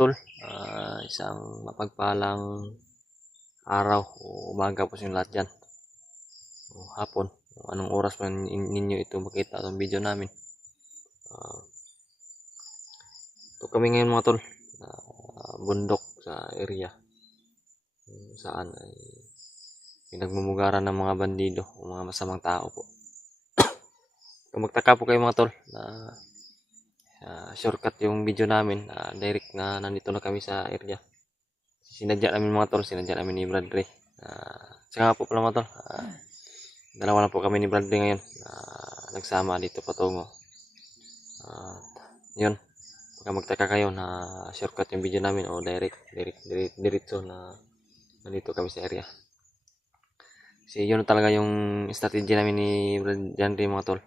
tol, isang mapagpalang araw o umaga po sa inyo lahat dyan. O hapon, o anong oras man ninyo ito makita itong video namin. Ito kami ngayon mga tol, bundok sa area saan ay pinagmumugaran ng mga bandido o mga masamang tao po. Kung magtaka po kayo mga tol na shortcut yung video namin, direct na nandito na kami sa area. Sinadya namin mga tol, sinadya namin ni Bradley. Saka nga po pala mga tol, dalawa na po kami ni Bradley ngayon, nagsama dito patungo. Yun, baka magtaka kayo na shortcut yung video namin o diretso na nandito kami sa area. Kasi yun talaga yung strategy namin ni Bradley mga tol.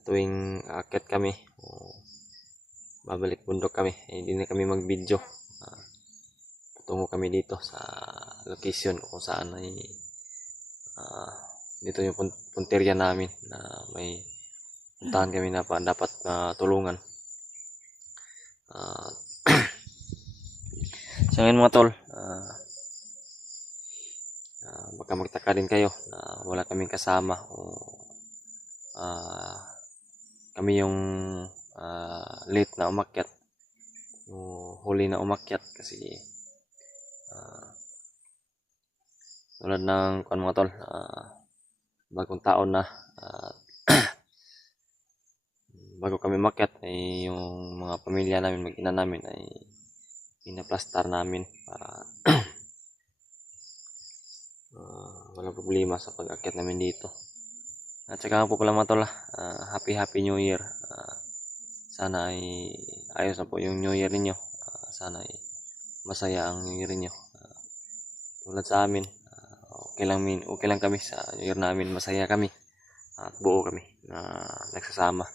Tuwing aakyat kami o babalik bundok kami, hindi na kami mag-video. Patungo kami dito sa location kung saan ay dito yung punteriya namin na may puntahan kami na dapat tulungan. So ngayon mga tol, baka magtaka din kayo na wala kaming kasama o kami yung late na umakyat o huli na umakyat kasi tulad ng mga tol, bagong taon na bago kami umakyat ay yung mga pamilya namin, mag-ina namin ay pinaplastar namin para walang problema sa pag-akyat namin dito. At saka po pala mga tol, happy New Year. Sana ay ayos na po yung New Year ninyo. Sana ay masaya ang New Year ninyo. Tulad sa amin, okay lang kami sa New Year namin, masaya kami at buo kami na nagsasama.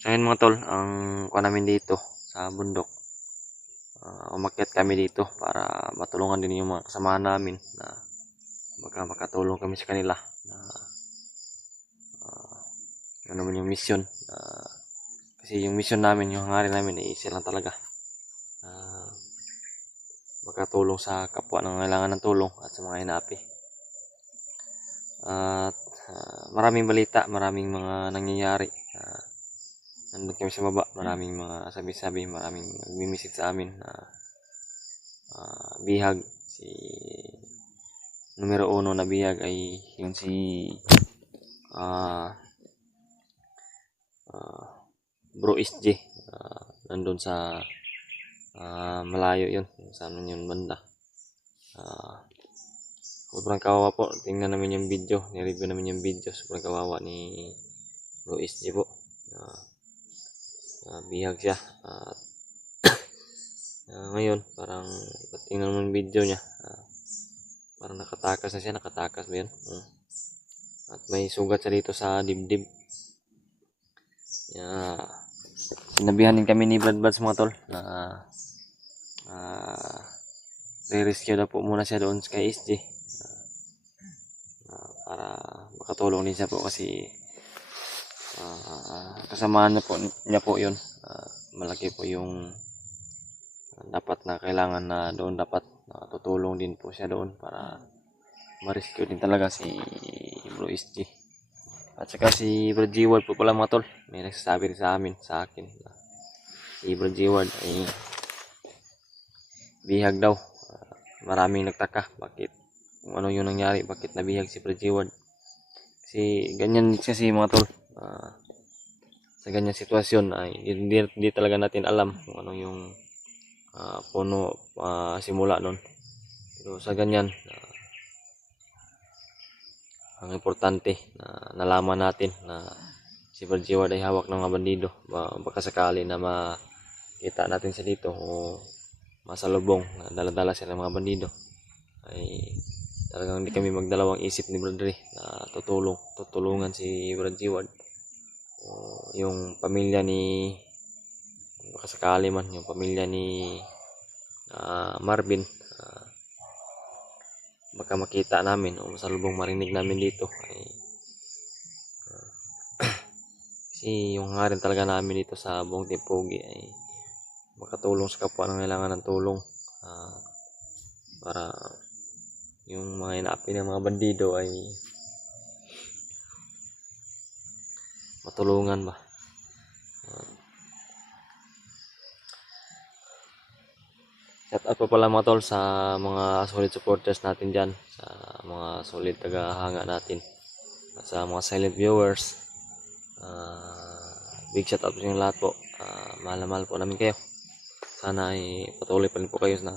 So yun mga tol, ang kuha namin dito sa bundok, umakyat kami dito para matulungan din yung mga kasamahan namin na baka makatulong kami sa kanila na ano naman yung mission, kasi yung mission namin, yung hangarin namin ay isa lang talaga, makatulong sa kapwa na kailangan ng tulong at sa mga hinapi. At maraming balita, maraming mga nangyayari. Nandun kami sa baba, maraming mga sabi-sabi, maraming nagmimisit sa amin na bihag. Si numero 1 na bihag ay yung si Bro SJ, nandun sa malayo yun, saan yun banda. Sobrang kawawa po, tingnan namin yung video, nireview namin yung video, sobrang kawawa ni Bro SJ po. Bihag siya. Ngayon parang tingnan naman yung video niya, parang nakatakas na siya, nakatakas ba yan? At may sugat siya dito sa dibdib. Sinabihan din kami ni Brad Buds mga tol na re-rescue na po muna siya doon kay SJ, para makatulong din siya po kasi kasamaan niya po yun. Malaki po yung dapat na kailangan na doon, dapat tutulong din po siya doon para ma-rescue din talaga si Bro SJ. At saka si Bro G-Ward po pala mga tol, may nagsasabi rin sa akin si Bro G-Ward ay bihag daw. Maraming nagtaka bakit, kung ano yung nangyari, bakit nabihag si Bro G-Ward. Kasi ganyan kasi mga tol, sa ganyang sitwasyon ay hindi talaga natin alam kung ano yung puno simula nun. Pero sa ganyan, ang importante na nalaman natin na si Bro G-Ward ay hawak ng mga bandido. Baka sakali na makita natin sa dito o masalubong na dala-dala sila ng mga bandido, ay talagang hindi kami magdalawang isip ni Bradley na tutulungan si Bro G-Ward o yung pamilya ni, baka sakali man yung pamilya ni Marvin, baka makita namin o masalubong marinig namin dito ay kasi Kasi yung hangarin talaga namin dito sa buong Timpogi ay makatulong sa kapwa ng kailangan ng tulong, para yung mga inaapi ng mga bandido ay matulungan ba. Shout out po pala mga tol sa mga solid supporters natin dyan, sa mga solid tagahanga natin, at sa mga silent viewers. Big shout out po sa inyo lahat po. Mahal na mahal po namin kayo. Sana ay patuloy pa rin po kayo na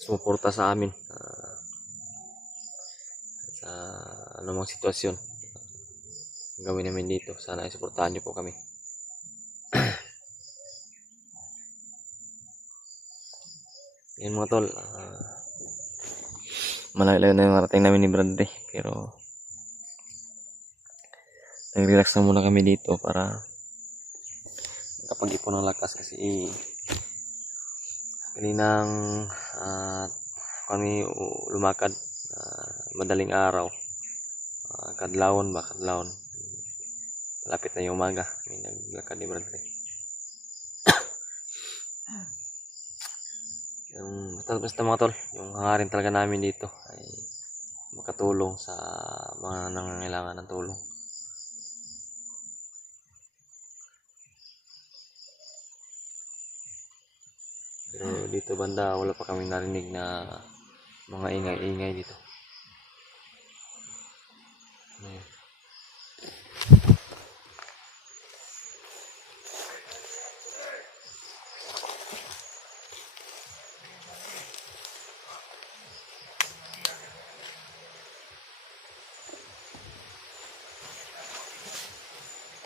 sumuporta sa amin, sa anumang sitwasyon gawin namin dito. Sana ay suportahan nyo po kami. Yan mga tol, malayo na yung marating namin ni Bradley, pero nag-relax na muna kami dito para kapag-ipon ng lakas. Kasi kaninang kami lumakad, madaling araw, kadlawon, malapit na yung umaga, may naglakad ni Bradley. Yung basta mga tol, yung hangarin talaga namin dito ay makatulong sa mga nangangailangan ng tulong. Pero dito banda, wala pa kami narinig na mga ingay-ingay dito. Ayan.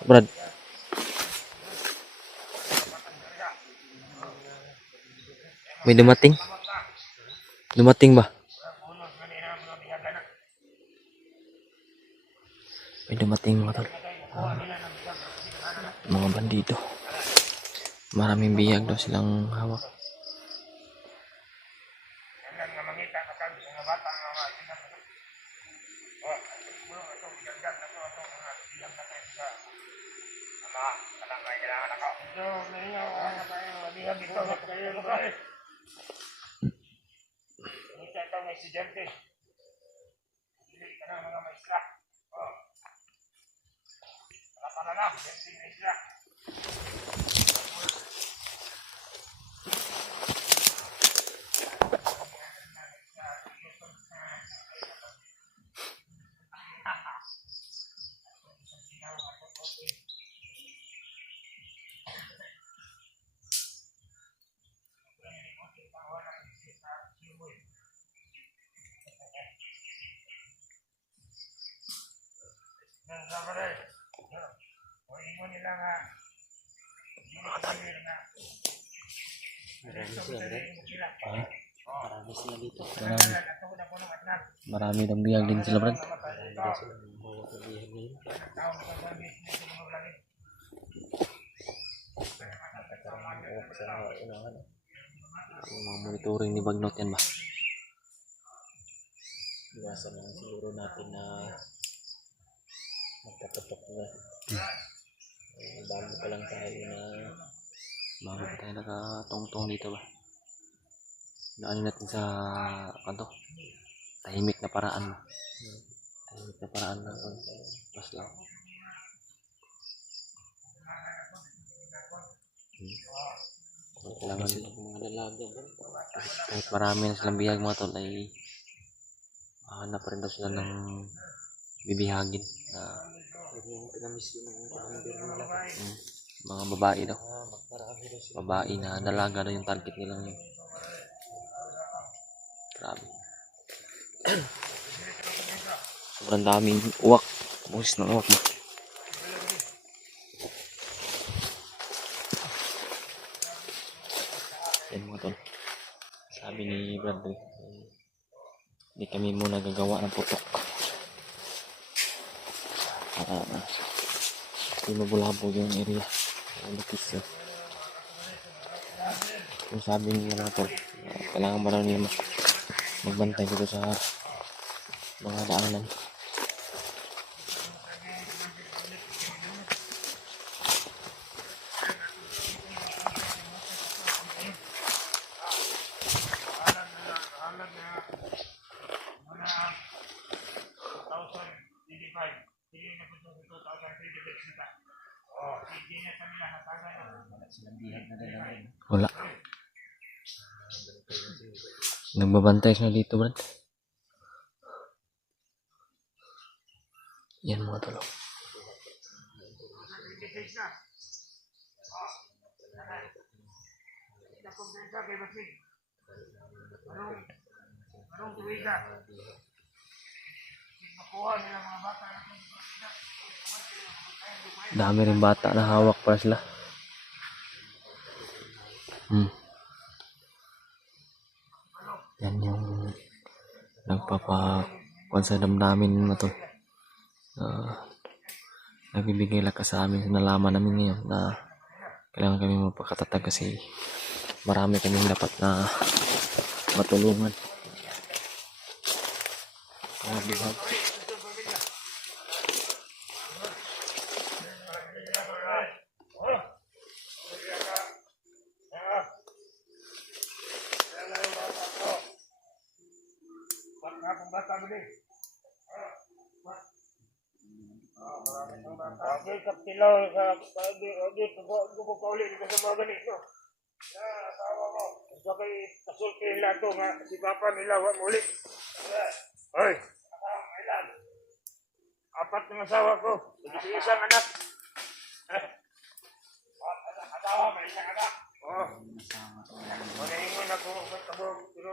Brad, may dumating? Dumating ba? May dumating mga tol. Mga bandido. Maraming biyag daw silang hawak. Estudyante. Hindi ka ng mga maestra. Wala na, maestra. Marami sila dito. Marami ng biyag din sila, Brad. Mga monitoring ni Bagnot yan ba? Iwasan lang siguro natin na magkatutok na. Bago pa lang tayo nakatungtong dito ba? Ano natin sa tahimik na paraan. Tahimik na paraan na pas lang. Kailangan mga dalaga. Kahit marami na silang bihag mga tol ay hanap pa rin daw sila ng bibihagin na mga babae daw. Babae na dalaga daw yung target nila ngayon. Grabe. Sobrang daming uwak. Boses ng uwak mo. Yan mga tol. Sabi ni Bradley, hindi kami muna gagawa ng putok. Hindi mabulabog yung area. Lukis yun. Kung sabi nila mga tol, kailangan ba na nila magbantay dito sa mga daanan. 2026 na. Oh, hindi na kami nahatagan na. Wala silang bihag na dalawa. Wala. Nagbabantay na dito, Brad. Yan mga tol. 26 na. Nakumpensa kay Basig. Anong tuwiga? Makuha nila mga bata na Dami rin bata na hawak pa sila. Yan yung nagpapakuan sa damdamin na to. Nagbibigay lakas sa amin. Nalaman namin ngayon na kailangan kami magpakatatag kasi marami kaming dapat na matulungan. Bihag. Pagi kaptilaw sa pagi gubo ka uli dito sa mga ganito. Asawa mo. Gusto kay kasulti nila ito nga si Papa nila wag muli. Hoy, ilan? 4 ng asawa ko. Hindi isang anak. Asawa, may isang anak. Oo. Maningon ako magtabog. Pero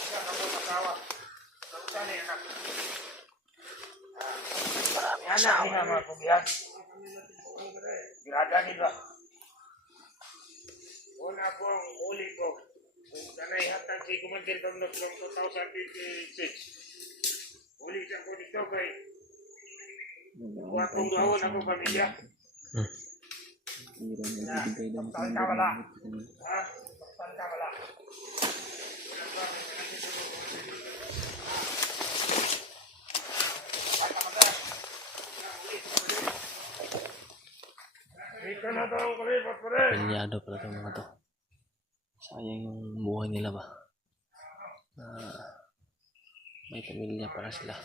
isang ako asawa. Saan yung anak? Anak ni nama kubihan. Girada nila. Una po ang uli ko. Kanay hatag si Kumandir Domnok noong 2026. Uli siya ko dito kay kuwatong doon ako pamilya. Pagtanta wala. Ha? Pagtanta wala. Pilyado pala itong mga to. Sayang yung buhay nila ba. May pamilya para sila.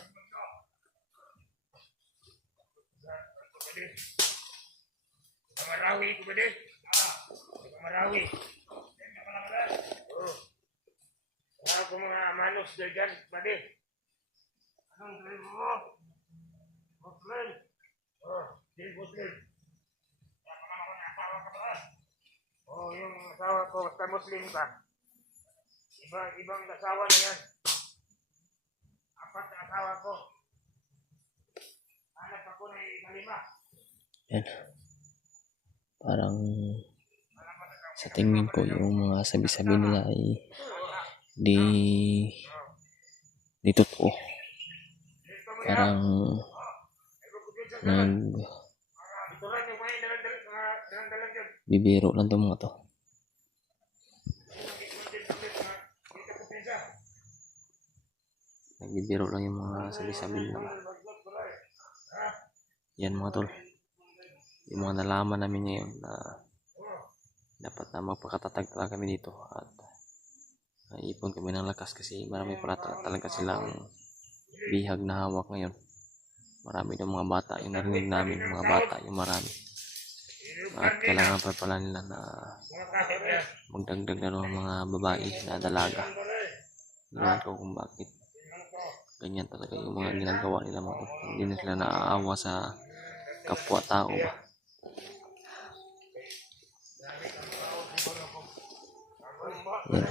Marawi ko ba din? Marawi. Wala ko mga manos dyan ba din? Anong sabi mo? Muslim? Di Muslim. Oh, yung asawa ko, basta Muslim ka. Ibang asawa na yan. 4 na asawa ko. Anak ako na 5. Yan. Parang sa tingin ko yung mga sabi-sabi nila ay di totoo. Parang bibiro lang itong mga to. Nagbibiro lang yung mga sabi-sabi nila ba. Yan mga tol. Yung mga nalaman namin ngayon na dapat na magpakatatag talaga kami dito at naipon kami ng lakas kasi marami pala talaga silang bihag na hawak ngayon. Marami ng mga bata yung narinig namin, mga bata yung marami. At kailangan pa pala nila na magdagdag na ng mga babae na dalaga. Hindi ko kung bakit ganyan talaga yung mga ginagawa nila mga hindi na sila naaawa sa kapwa-tao ba. Yan.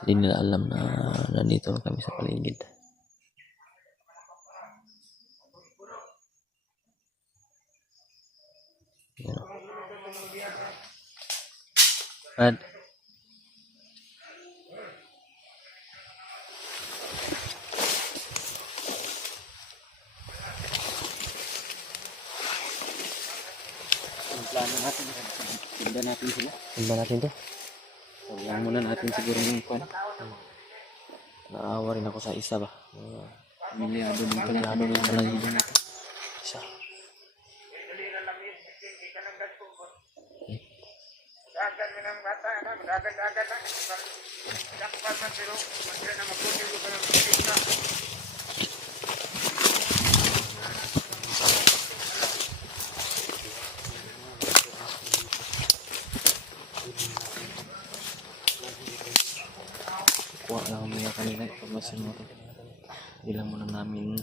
Hindi nila alam na nandito kami sa paligid. Yan. Brad. Ang plano natin, tinda natin sila. Tingnan natin to. Huwag muna natin siguro yung kwan. Naawa rin ako sa isa ba. Pamilyado din pala. Pamilyado din pala yun. Isa. ka ng ganito po. Dagan mo ng bata na, dagan-dagan na. Dakpan man pero, magkira na magpunin ko ng pagkita. Kuha lang kami na kanina information mo to. Hindi lang muna namin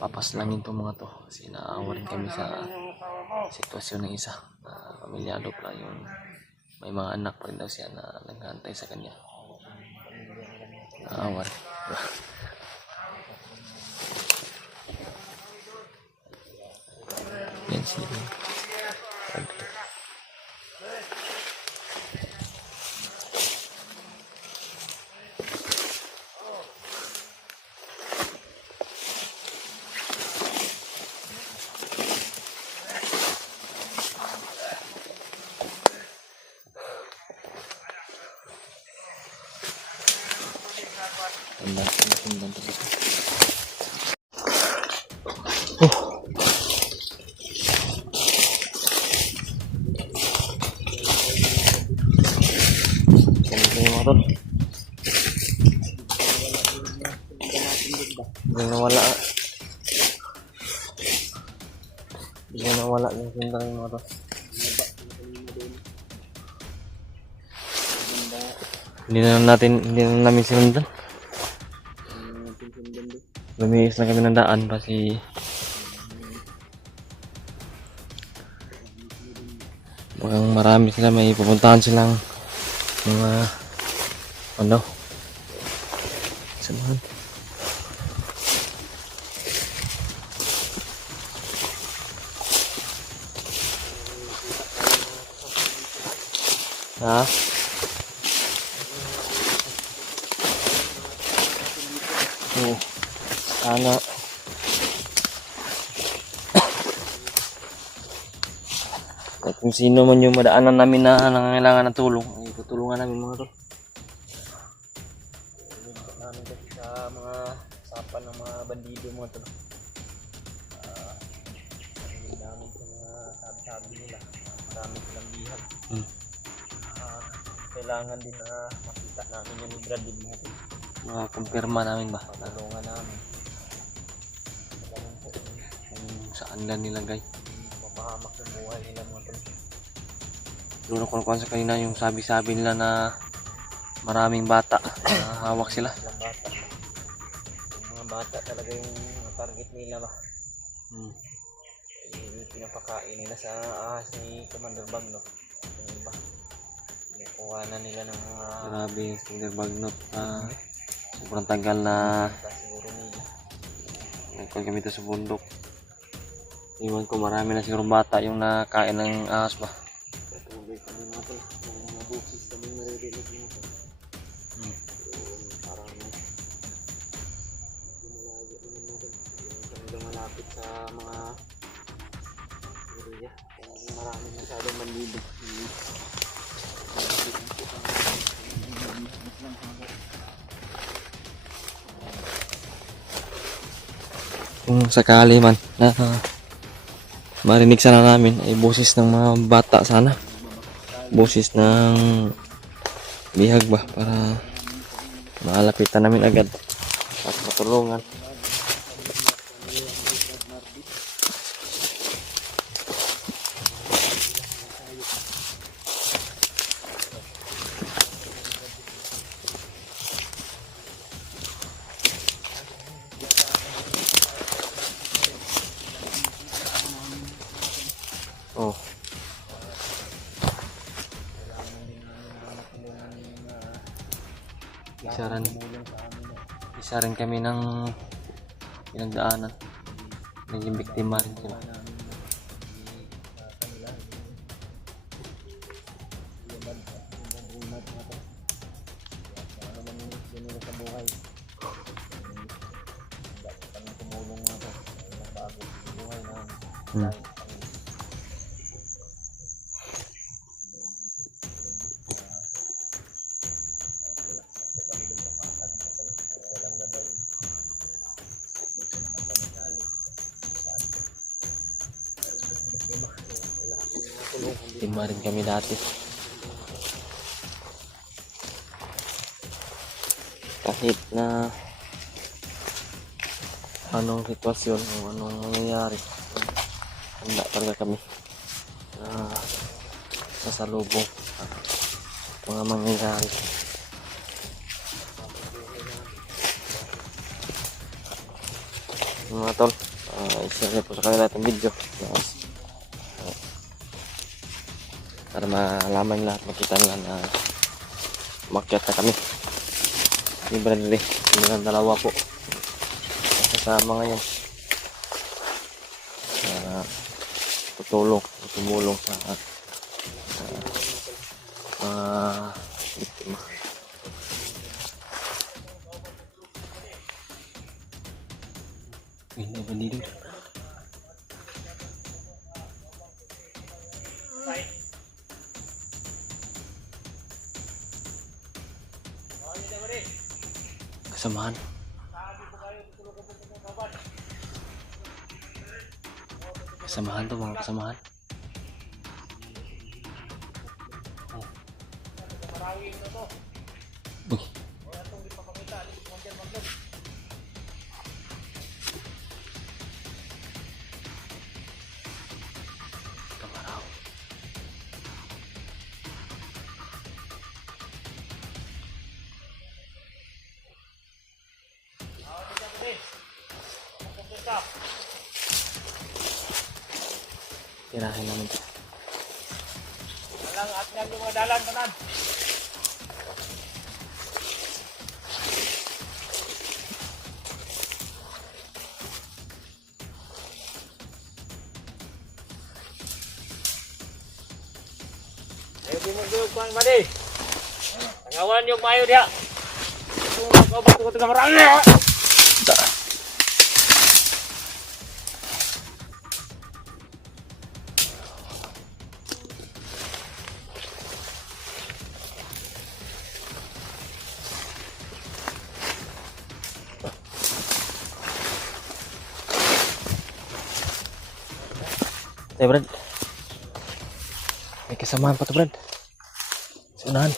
papaslangin itong mga to kasi naawa rin kami sa sitwasyon ng isa. Pamilyado pala yung may mga anak pa rin daw siya na naghahantay sa kanya. Naawa rin. Yan si Padre. Tanda to dito. Ganito yung mga tol. Hindi nawala. Hindi nawala yung sundang yung mga tol. Hindi na namin sinundan. Lumiis na kami ng daan kasi mukhang marami sila, may pupuntahan silang mga ano samahan. Ha? Oo. Sana at kung sino man yung madaanan namin na nangangailangan ng tulong ay tutulungan namin mga tol. Tulungan namin kasi sa mga sapan ng mga bandido mga tol. Namin sa mga sabi-sabi nila, marami silang bihag. Kailangan din na makita namin yung libra din mga tol. Kumpirma namin ba? Tulungan namin. Kung saan lang nilagay. Mapahamak yung buhay nila mga tol. Doon ako nakuha sa kanina yung sabi-sabi nila na maraming bata na hawak sila. Yung mga bata talaga yung target nila ba? Pinapakain nila sa ahas ni Commander Bagnot. Yung iba. Nakuha na nila ng mga... Grabe, Commander Bagnot. Sobrang tagal na nagkon kami ito sa bundok. Iwan ko marami na siguro bata yung nakain ng ahas ba. Katulog kami mga tol. Mga bukis kami naririnig mga tol. Parang lumalayo naman natin. Kami lumalapit sa mga area. Marami masyadong bandido. Kung sakali man na marinig sana namin ay boses ng mga bata sana, boses ng bihag ba para maalapitan namin agad at matulungan. Oh. Isa rin kami ng pinagdaanan. Naging biktima rin sila. Timba rin kami dati. Kahit na anong sitwasyon o anong mangyayari, handa talaga kami na sasalubong ang mga mangyayari. Mga tol, i-share po sa kanila itong video para malaman lahat, makita nila na umakyat na kami. Libre rin, hindi lang dalawa po kasama ngayon na tumulong sa mga biktima. Hindi ba dito? Kasamahan. Kasamahan to, mga kasamahan. Oh. Uy. Kamaraw. Tirahin namin ito. Alang at nga yung mga dalan kanan. Ayo di mo diyo kuan ba di? Tangawan yung mayo dia. Kung obat ko tengah marang ya. Brad. May kasamahan pa to, Brad. Sa unahan.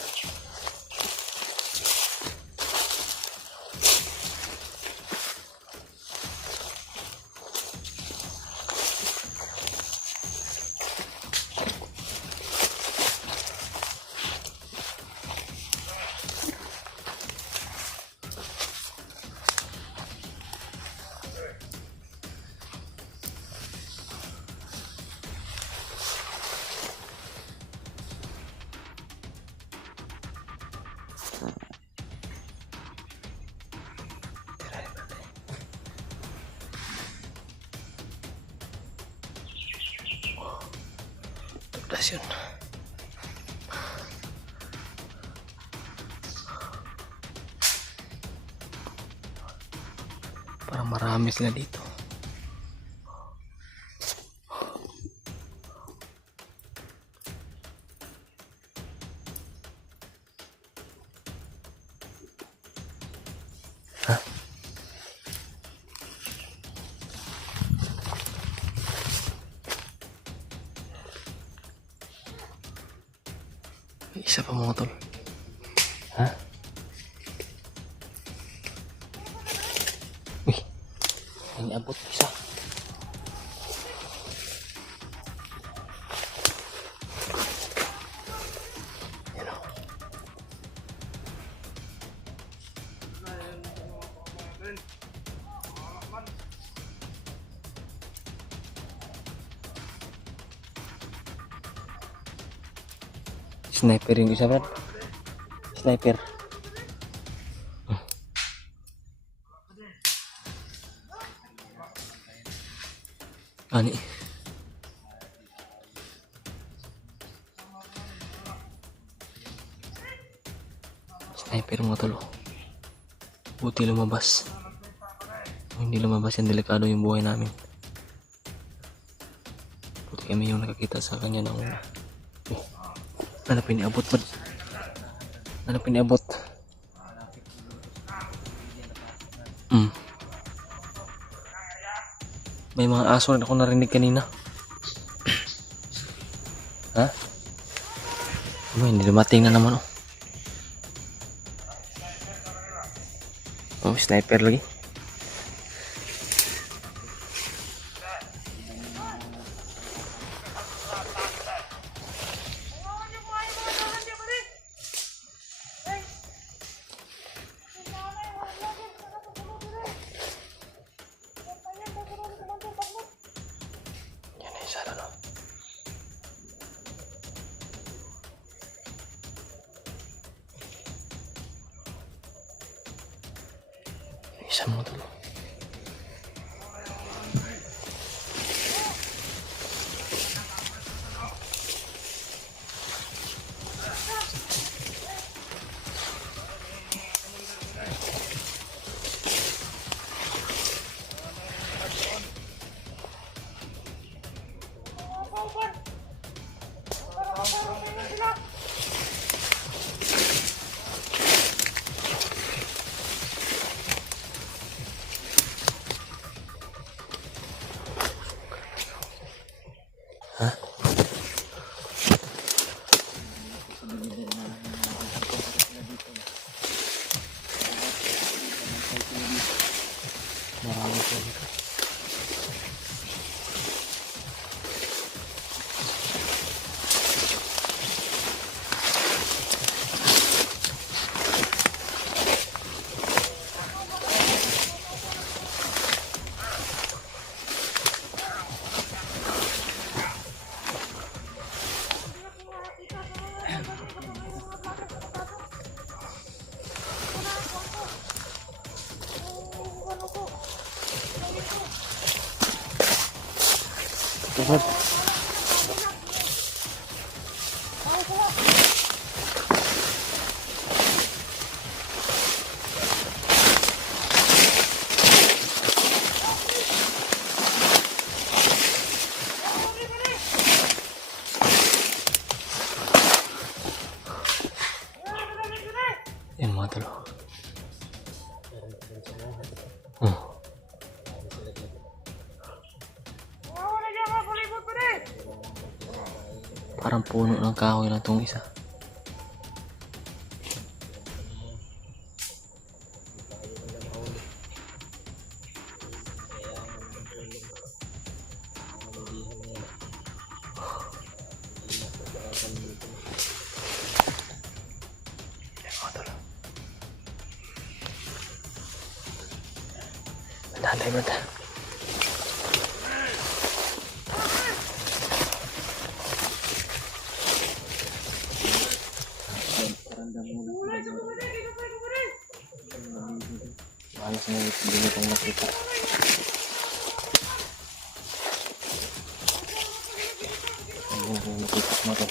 Yun. Parang marami sila dito. Hah? Isa pa mga tol. Ha? Uy. May abot isa. Yan o. Sniper yung isa, Brad. Sniper. Ani. Sniper mga tolo. Buti lumabas. Kung hindi lumabas yan, delikado yung buhay namin. Buti kami yung nakakita sa kanya na una. Ano piniabot ba? Ano piniabot? May mga aso rin ako narinig kanina. Ha? Hindi dumating na naman oh. Oh, sniper lagi. Yan ay sana no. Isa mo to. Marami po dito. Dapat. Yan mga talo. Parang puno ng kahoy lang itong isa. Yan mga talo. Nanday mo na. Malas na hindi kong nakita. Hindi ko nakita mo to.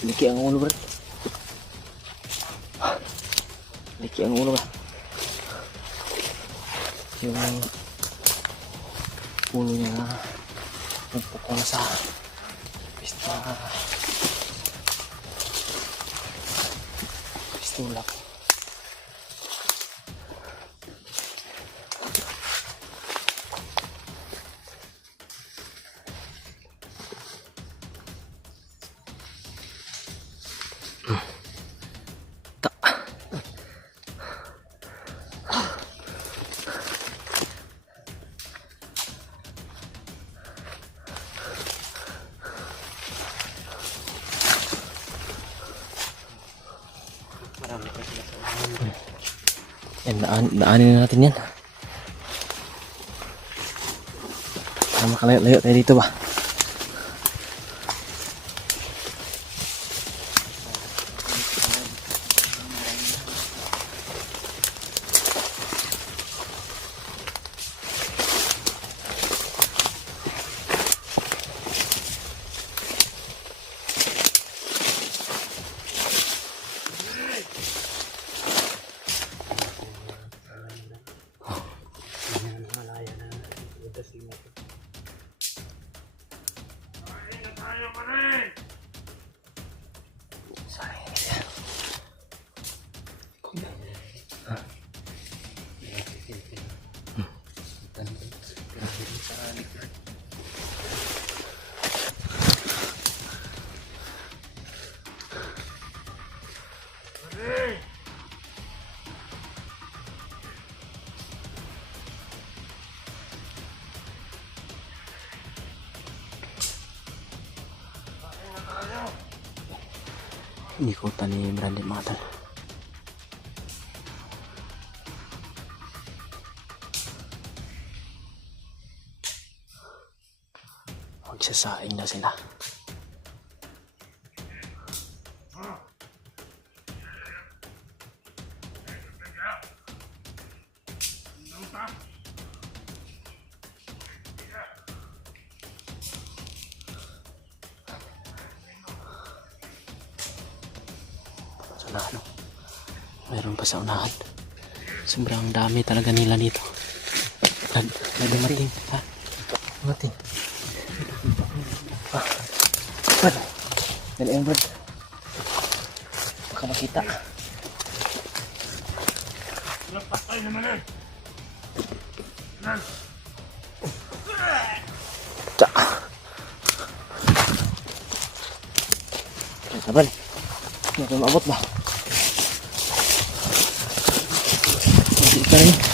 Liki ang ulo, bro. Liki ang ulo, ba? Yung ulo niya nagpukong sa pistula ko. Yan, daanin na natin yan. Para makalayo-layo tayo dito ba? Kain na tayo, manin! Manin! Ikutan ni Brandon mga tol. Magsasaing na sila. Sa unahan, mayroon pa sa unahan. Sobrang dami talaga nila dito. May dumating, ha? Dumating. Brad, dali yung Brad. Baka makita. Lapas tayo naman eh! Nan! Tsa. Kaya Brad, hindi ko maabot ba? Hindi ka rin.